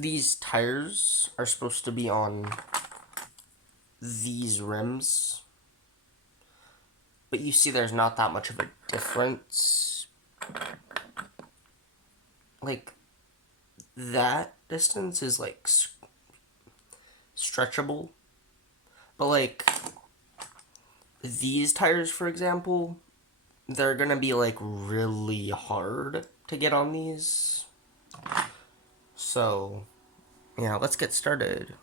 these tires are supposed to be on these rims, but you see there's not that much of a difference. Like, that distance is, like, stretchable, but, like, these tires, for example, they're gonna be, like, really hard to get on these. So, yeah, let's get started.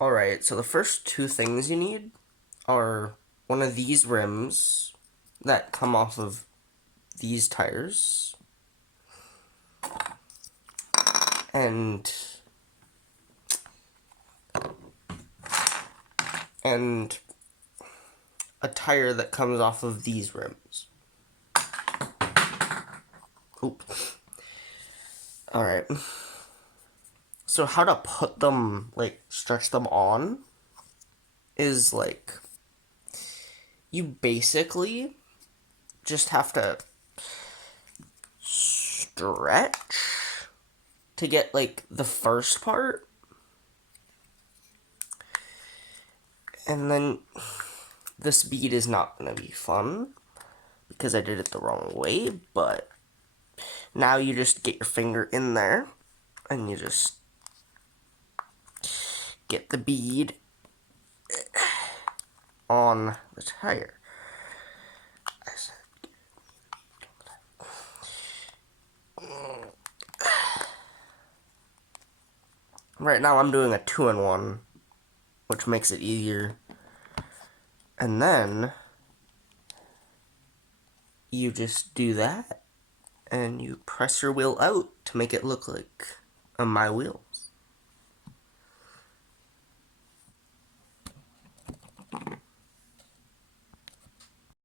Alright, so the first two things you need are one of these rims that come off of these tires, and a tire that comes off of these rims. Oop. Alright. So how to put them, like, stretch them on is, like, you basically just have to stretch to get, like, the first part, and then this bead is not gonna be fun because I did it the wrong way, but now you just get your finger in there and you just get the bead on the tire. Right now I'm doing a 2-in-1, which makes it easier. And then you just do that and you press your wheel out to make it look like my wheels.